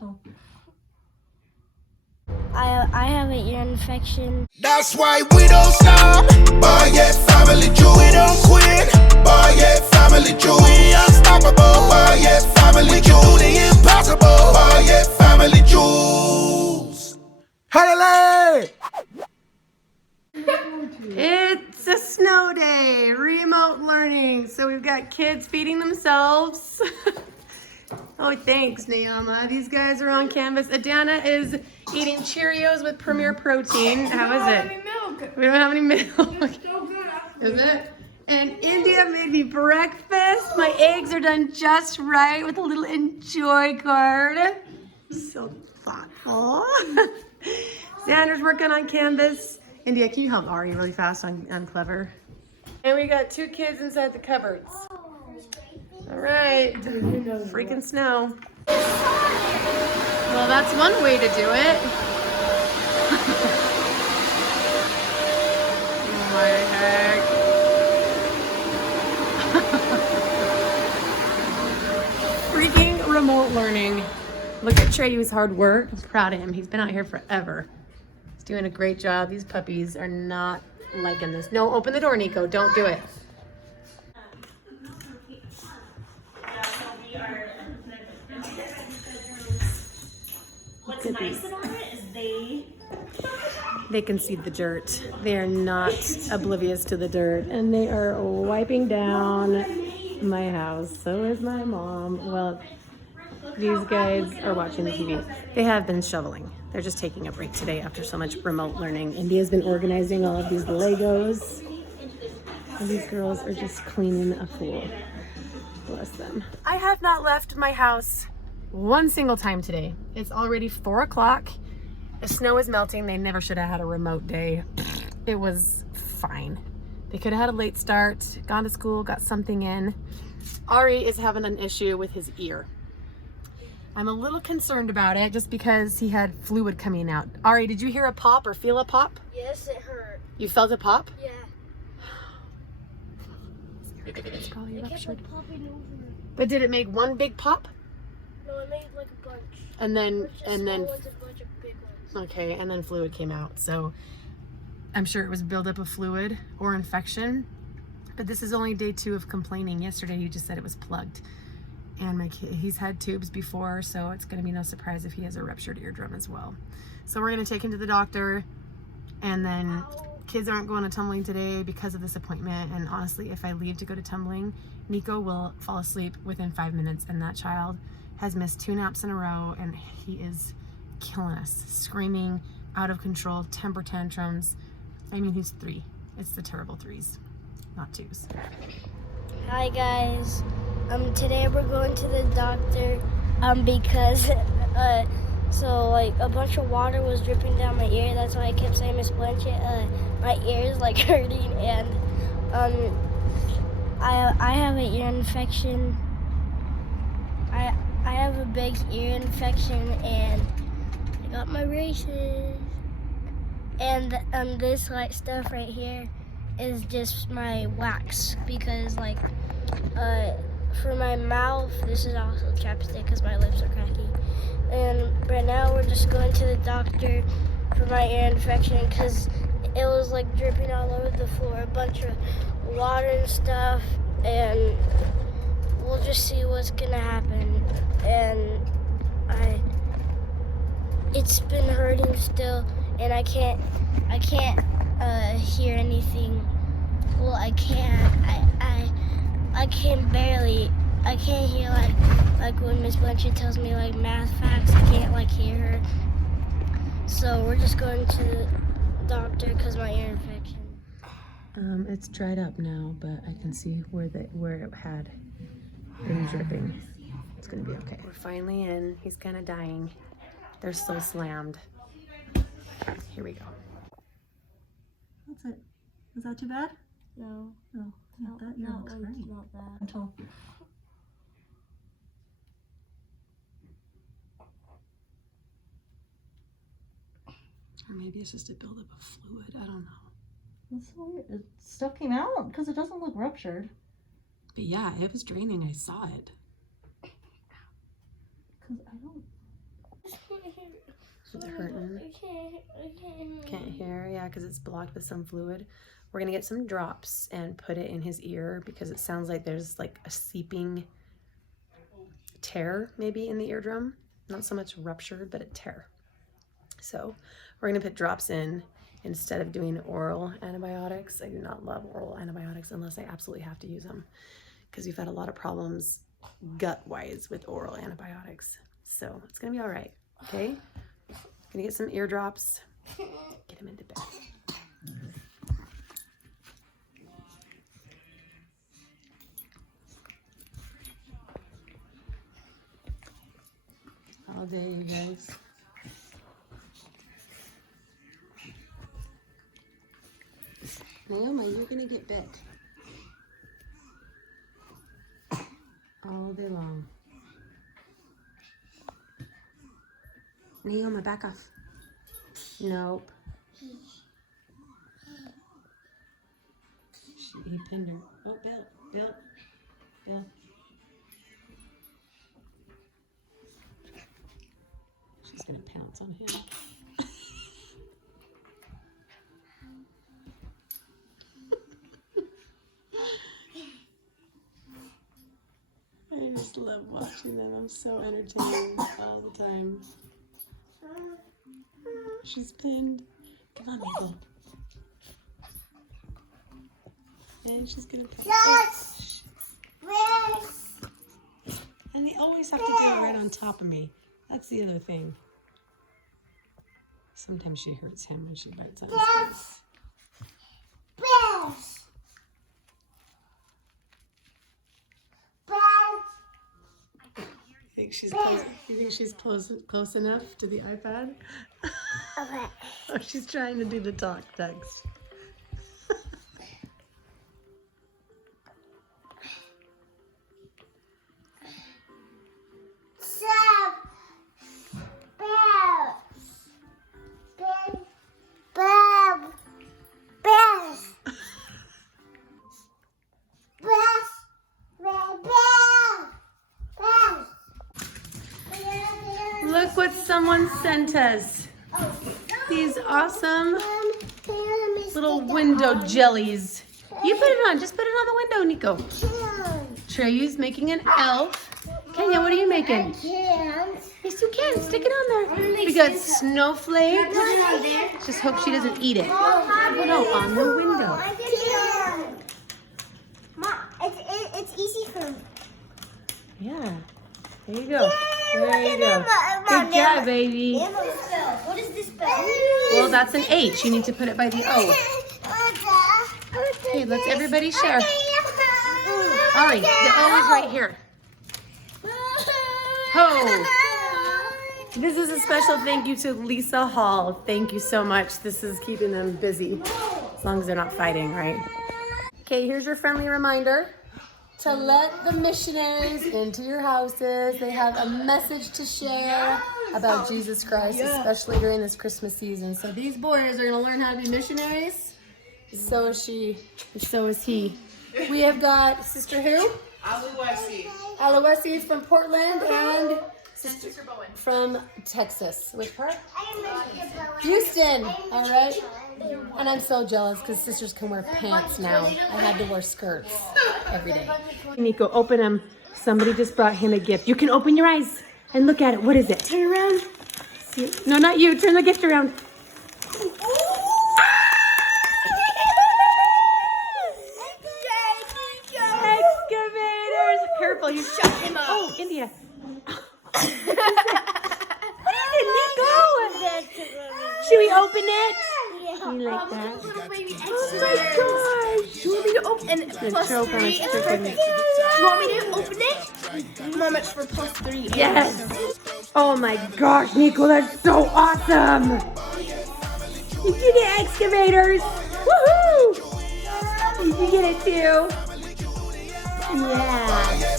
until I have an ear infection. That's why we don't stop. Boye family jewels. We don't quit. Boye family jewels. We unstoppable. Boye family jewels. The impossible. Boye family jewels. Hallelujah. It's a snow day, remote learning. So we've got kids feeding themselves. Oh, thanks, Nayama. These guys are on canvas. Adana is eating Cheerios with Premier Protein. How is it? We don't have any milk. It's so good. Is it? And India made me breakfast. My eggs are done just right with a little enjoy card. So thoughtful. Xander's working on canvas. India, can you help Ari really fast on Clever? And we got two kids inside the cupboards. All right, freaking snow. Well, that's one way to do it. Oh my heck. Freaking remote learning. Look at Trey's hard work. I'm proud of him. He's been out here forever. He's doing a great job. These puppies are not liking this. No, open the door, Nico. Don't do it. what's nice about it is they can see the dirt. They are not oblivious to the dirt, and they are wiping down my house. So is my mom. Well, these guys are watching the TV. They have been shoveling. They're just taking a break today after so much remote learning. India's been organizing all of these Legos. And these girls are just cleaning a pool. Bless them. I have not left my house one single time today. It's already 4 o'clock. The snow is melting. They never should have had a remote day. It was fine. They could have had a late start, gone to school, got something in. Ari is having an issue with his ear. I'm a little concerned about it just because he had fluid coming out. Ari, did you hear a pop or feel a pop? Yes, it hurt. You felt a pop? Yeah. It's probably It kept ruptured. like popping over. But did it make one big pop? No, it made like a bunch. And then, Bunch of and then, small ones, a bunch of big ones. okay, and then fluid came out. So I'm sure it was buildup of fluid or infection. But this is only day 2 of complaining. Yesterday he just said it was plugged. And my kid, he's had tubes before, so it's gonna be no surprise if he has a ruptured eardrum as well. So we're gonna take him to the doctor, and then kids aren't going to tumbling today because of this appointment. And honestly, if I leave to go to tumbling, Nico will fall asleep within 5 minutes, and that child has missed 2 naps in a row, and he is killing us, screaming, out of control, temper tantrums. I mean, he's 3. It's the terrible 3s, not 2s. Hi guys. Today we're going to the doctor because so like a bunch of water was dripping down my ear. That's why I kept saying, Miss Blanchett, my ear is like hurting, and I have an ear infection. I have a big ear infection, and I got my braces. And this like stuff right here is just my wax, because like for my mouth, this is also chapstick because my lips are cracky. And right now we're just going to the doctor for my ear infection because it was like dripping all over the floor, a bunch of water and stuff, and we'll just see what's gonna happen. And it's been hurting still, and I can't hear anything. Well, I can't barely. I can't hear like when Miss Blanchard tells me like math facts. I can't like hear her. So we're just going to the doctor because my ear infection. It's dried up now, but I can see where it had been dripping. It's gonna be okay. We're finally in. He's kind of dying. They're so slammed. Here we go. That's it. Is that too bad? No. No, not that. Your looks great. Not that. Until Or maybe it's just a buildup of fluid. I don't know. that's so weird. Stuff came out because it doesn't look ruptured. But yeah, it was draining. I saw it. Because I don't. Is it hurting? I Can't hear, yeah, because it's blocked with some fluid. We're gonna get some drops and put it in his ear because it sounds like there's like a seeping tear maybe in the eardrum. Not so much ruptured, but a tear. So we're gonna put drops in instead of doing oral antibiotics. I do not love oral antibiotics unless I absolutely have to use them because we've had a lot of problems gut-wise with oral antibiotics. So it's gonna be all right, okay? Gonna get some eardrops, get him into bed. All day, you guys. Naomi, you're gonna get bit. All day long. Naomi, back off. Nope. He pinned her. Oh, Bill. She's gonna pounce on him. I just love watching them. I'm so entertained all the time. She's pinned. Come on, Mabel. And she's gonna pounce. And they always have to do it right on top of me. That's the other thing. Sometimes she hurts him when she bites on his face. You think she's close enough to the iPad? Okay. Oh, she's trying to do the talk text. Look what someone sent us. These awesome little window jellies. You put it on. Just put it on the window, Nico. Trey's making an elf. Kenya, what are you making? Yes, you can. Stick it on there. We got snowflakes. Just hope she doesn't eat it. No, on the window. Mom, it's easy for me. Yeah. There you go. There you go. Good job, baby. What is this spell? Well, that's an H. You need to put it by the O. Okay, let's everybody share. Ollie, the O is right here. Ho! This is a special thank you to Lisa Hall. Thank you so much. This is keeping them busy. As long as they're not fighting, right? Okay, here's your friendly reminder to let the missionaries into your houses. They have a message to share about Jesus Christ, especially during this Christmas season. So these boys are gonna learn how to be missionaries. So is she, and so is he. We have got Sister who? Aloisi from Portland and Sister Bowen from Texas. Which part? Houston. All right. And I'm so jealous because sisters can wear pants now. I had to wear skirts every day. Nico, open them. Somebody just brought him a gift. You can open your eyes and look at it. What is it? Turn around. See? No, not you. Turn the gift around. Excavators. Careful, you shut him up. Oh, India. What is it, Nico? Should we open it? You like that? Oh my gosh! You want me to open and plus 3 is for You want me to open it? Mom, it's for plus 3. Yes! Oh my gosh, Nico, that's so awesome! You can get excavators! Woohoo! You can get it too! Yeah!